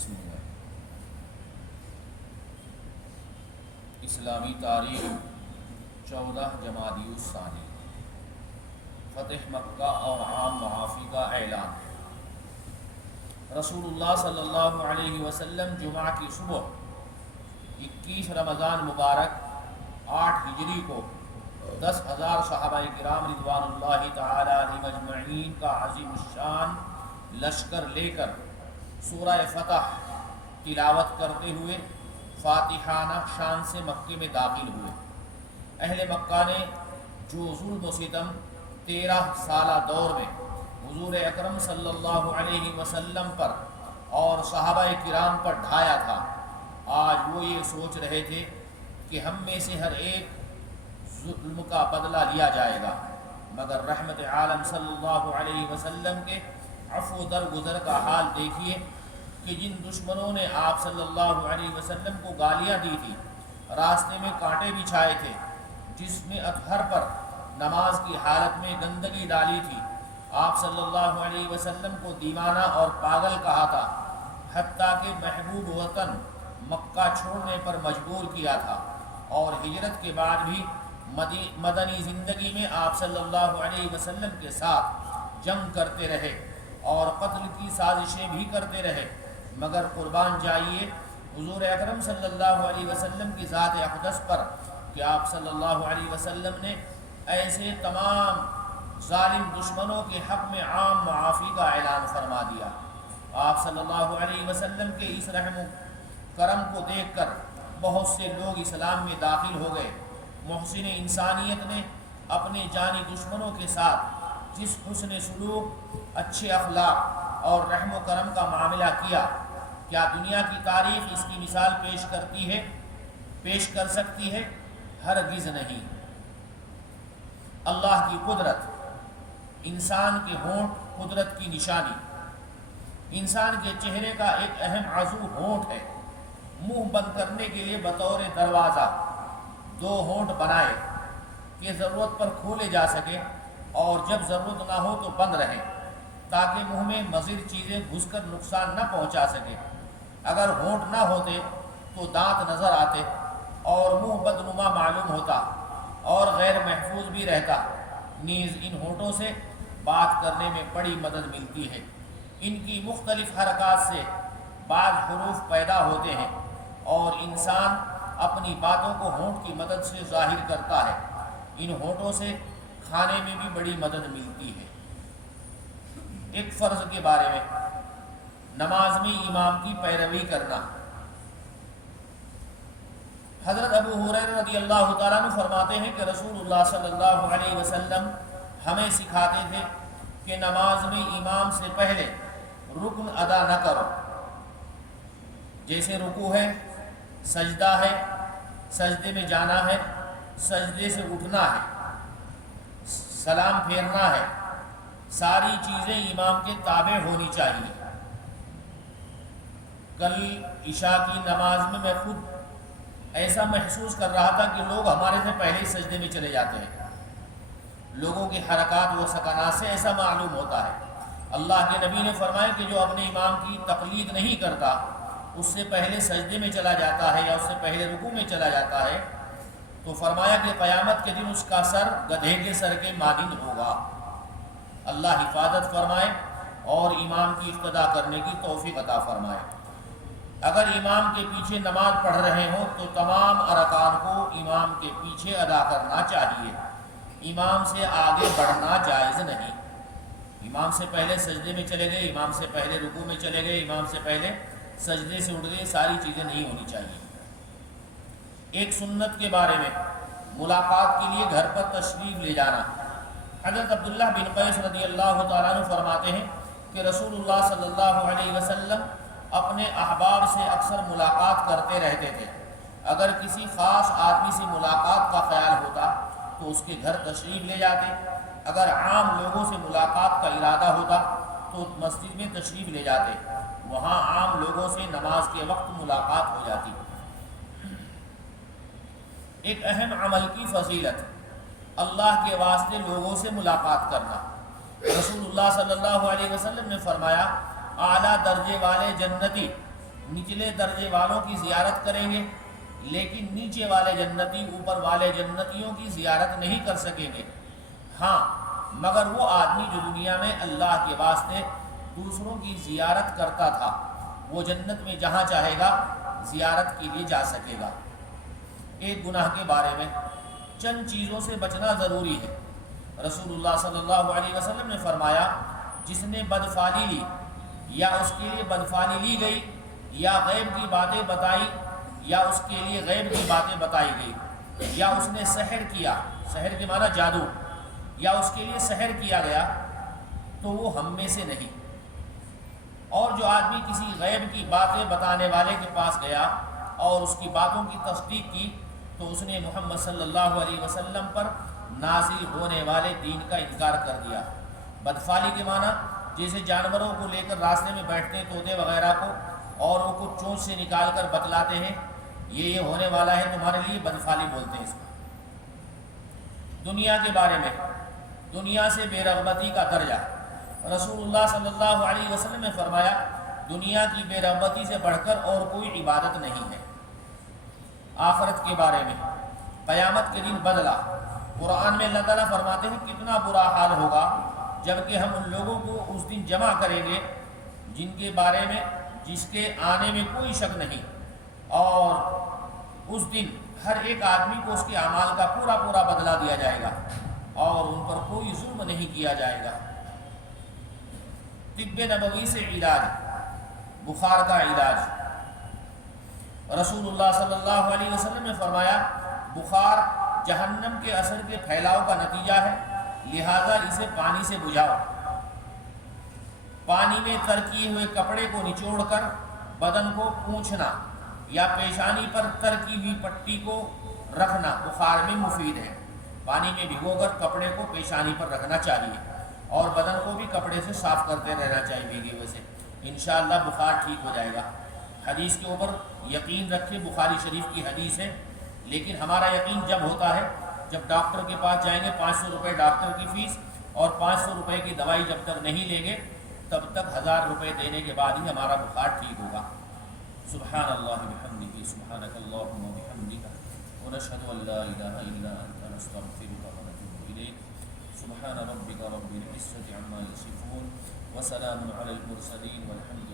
بسم اللہ۔ اسلامی تاریخ 14 جمادی الثانی، فتح مکہ اور عام معافی کا اعلان۔ رسول اللہ صلی اللہ علیہ وسلم جمعہ کی صبح 21 رمضان مبارک 8 ہجری کو 10,000 صحابہ کرام رضوان اللہ تعالی علیہ مجمعین کا عظیم الشان لشکر لے کر سورہ فتح تلاوت کرتے ہوئے فاتحانہ شان سے مکے میں داخل ہوئے۔ اہل مکہ نے جو ظلم و ستم 13 سالہ دور میں حضور اکرم صلی اللہ علیہ وسلم پر اور صحابہ کرام پر ڈھایا تھا، آج وہ یہ سوچ رہے تھے کہ ہم میں سے ہر ایک ظلم کا بدلہ لیا جائے گا، مگر رحمت عالم صلی اللہ علیہ وسلم کے عفو درگزر کا حال دیکھیے کہ جن دشمنوں نے آپ صلی اللہ علیہ وسلم کو گالیاں دی تھی، راستے میں کانٹے بچھائے تھے، جس میں اطہر پر نماز کی حالت میں گندگی ڈالی تھی، آپ صلی اللہ علیہ وسلم کو دیوانہ اور پاگل کہا تھا، حتیٰ کہ محبوب وطن مکہ چھوڑنے پر مجبور کیا تھا، اور ہجرت کے بعد بھی مدنی زندگی میں آپ صلی اللہ علیہ وسلم کے ساتھ جنگ کرتے رہے اور قتل کی سازشیں بھی کرتے رہے، مگر قربان جائیے حضور اکرم صلی اللہ علیہ وسلم کی ذات اقدس پر کہ آپ صلی اللہ علیہ وسلم نے ایسے تمام ظالم دشمنوں کے حق میں عام معافی کا اعلان فرما دیا۔ آپ صلی اللہ علیہ وسلم کے اس رحم و کرم کو دیکھ کر بہت سے لوگ اسلام میں داخل ہو گئے۔ محسن انسانیت نے اپنے جانی دشمنوں کے ساتھ جس حسن سلوک، اچھے اخلاق اور رحم و کرم کا معاملہ کیا، کیا دنیا کی تاریخ اس کی مثال پیش کر سکتی ہے؟ ہرگز نہیں۔ اللہ کی قدرت، انسان کے ہونٹ قدرت کی نشانی۔ انسان کے چہرے کا ایک اہم عضو ہونٹ ہے۔ منہ بند کرنے کے لیے بطور دروازہ 2 ہونٹ بنائے کہ ضرورت پر کھولے جا سکے اور جب ضرورت نہ ہو تو بند رہے، تاکہ منہ میں مضر چیزیں گھس کر نقصان نہ پہنچا سکے۔ اگر ہونٹ نہ ہوتے تو دانت نظر آتے اور منہ بدنما معلوم ہوتا اور غیر محفوظ بھی رہتا۔ نیز ان ہونٹوں سے بات کرنے میں بڑی مدد ملتی ہے۔ ان کی مختلف حرکات سے بعض حروف پیدا ہوتے ہیں اور انسان اپنی باتوں کو ہونٹ کی مدد سے ظاہر کرتا ہے۔ ان ہونٹوں سے کھانے میں بھی بڑی مدد ملتی ہے۔ ایک فرض کے بارے میں، نماز میں امام کی پیروی کرنا۔ حضرت ابو ہریرہ رضی اللہ تعالیٰ عنہ فرماتے ہیں کہ رسول اللہ صلی اللہ علیہ وسلم ہمیں سکھاتے تھے کہ نماز میں امام سے پہلے رکن ادا نہ کرو، جیسے رکوع ہے، سجدہ ہے، سجدے میں جانا ہے، سجدے سے اٹھنا ہے، سلام پھیرنا ہے، ساری چیزیں امام کے تابع ہونی چاہیے۔ کل عشاء کی نماز میں خود ایسا محسوس کر رہا تھا کہ لوگ ہمارے سے پہلے ہی سجدے میں چلے جاتے ہیں۔ لوگوں کی حرکات و سکنات سے ایسا معلوم ہوتا ہے۔ اللہ کے نبی نے فرمایا کہ جو اپنے امام کی تقلید نہیں کرتا، اس سے پہلے سجدے میں چلا جاتا ہے یا اس سے پہلے رکوع میں چلا جاتا ہے، تو فرمایا کہ قیامت کے دن اس کا سر گدھے کے سر کے مانند ہوگا۔ اللہ حفاظت فرمائے اور امام کی اقتداء کرنے کی توفیق عطا فرمائے۔ اگر امام کے پیچھے نماز پڑھ رہے ہوں تو تمام ارکان کو امام کے پیچھے ادا کرنا چاہیے، امام سے آگے بڑھنا جائز نہیں۔ امام سے پہلے سجدے میں چلے گئے، امام سے پہلے رکوع میں چلے گئے، امام سے پہلے سجدے سے اٹھ گئے، ساری چیزیں نہیں ہونی چاہیے۔ ایک سنت کے بارے میں، ملاقات کے لیے گھر پر تشریف لے جانا۔ حضرت عبداللہ بن قیس رضی اللہ تعالیٰ عنہ فرماتے ہیں کہ رسول اللہ صلی اللہ علیہ وسلم اپنے احباب سے اکثر ملاقات کرتے رہتے تھے۔ اگر کسی خاص آدمی سے ملاقات کا خیال ہوتا تو اس کے گھر تشریف لے جاتے، اگر عام لوگوں سے ملاقات کا ارادہ ہوتا تو مسجد میں تشریف لے جاتے، وہاں عام لوگوں سے نماز کے وقت ملاقات ہو جاتی۔ ایک اہم عمل کی فضیلت، اللہ کے واسطے لوگوں سے ملاقات کرنا۔ رسول اللہ صلی اللہ علیہ وسلم نے فرمایا، اعلیٰ درجے والے جنتی نچلے درجے والوں کی زیارت کریں گے، لیکن نیچے والے جنتی اوپر والے جنتیوں کی زیارت نہیں کر سکیں گے۔ ہاں مگر وہ آدمی جو دنیا میں اللہ کے واسطے دوسروں کی زیارت کرتا تھا، وہ جنت میں جہاں چاہے گا زیارت کے لیے جا سکے گا۔ ایک گناہ کے بارے میں چند چیزوں سے بچنا ضروری ہے۔ رسول اللہ صلی اللہ علیہ وسلم نے فرمایا، جس نے بدفعلی لی یا اس کے لیے بدفعلی لی گئی، یا غیب کی باتیں بتائی یا اس کے لیے غیب کی باتیں بتائی گئی، یا اس نے سحر کیا، سحر کے معنی جادو، یا اس کے لیے سحر کیا گیا، تو وہ ہم میں سے نہیں۔ اور جو آدمی کسی غیب کی باتیں بتانے والے کے پاس گیا اور اس کی باتوں کی تصدیق کی، تو اس نے محمد صلی اللہ علیہ وسلم پر نازل ہونے والے دین کا انکار کر دیا۔ بدفعلی کے معنی جیسے جانوروں کو لے کر راستے میں بیٹھتے ہیں طوطے وغیرہ کو، اور وہ کچھ چونچ سے نکال کر بتلاتے ہیں یہ ہونے والا ہے تمہارے لیے، بدفعلی بولتے ہیں اس کو۔ دنیا کے بارے میں دنیا سے بے رغبتی کا درجہ، رسول اللہ صلی اللہ علیہ وسلم نے فرمایا، دنیا کی بے رغبتی سے بڑھ کر اور کوئی عبادت نہیں ہے۔ آخرت کے بارے میں قیامت کے دن بدلہ، قرآن میں اللہ تعالیٰ فرماتے ہیں کتنا برا حال ہوگا جبکہ ہم ان لوگوں کو اس دن جمع کریں گے جن کے بارے میں جس کے آنے میں کوئی شک نہیں، اور اس دن ہر ایک آدمی کو اس کے اعمال کا پورا پورا بدلہ دیا جائے گا اور ان پر کوئی ظلم نہیں کیا جائے گا۔ طب نبوی سے علاج، بخار کا علاج، رسول اللہ صلی اللہ علیہ وسلم نے فرمایا بخار جہنم کے اثر کے پھیلاؤ کا نتیجہ ہے، لہذا اسے پانی سے بجھاؤ۔ پانی میں تر کیے ہوئے کپڑے کو نچوڑ کر بدن کو پونچھنا یا پیشانی پر تر کی ہوئی پٹی کو رکھنا بخار میں مفید ہے۔ پانی میں بھگو کر کپڑے کو پیشانی پر رکھنا چاہیے اور بدن کو بھی کپڑے سے صاف کرتے رہنا چاہیے بھیگے ہوئے سے، انشاءاللہ بخار ٹھیک ہو جائے گا۔ حدیث کے اوپر یقین رکھے، بخاری شریف کی حدیث ہے، لیکن ہمارا یقین جب ہوتا ہے جب ڈاکٹر کے پاس جائیں گے، 500 روپے ڈاکٹر کی فیس اور 500 روپے کی دوائی جب تک نہیں لیں گے تب تک 1000 روپے دینے کے بعد ہی ہمارا بخار ٹھیک ہوگا۔ سبحان اللہ بحمدہ، سبحانک اللہم وبحمدک، ونشہد ان لا الہ الا انت، نستغفرک ونتوب الیک۔ سبحان ربک رب العزة عما یصفون، وسلام علی المرسلین، والحمد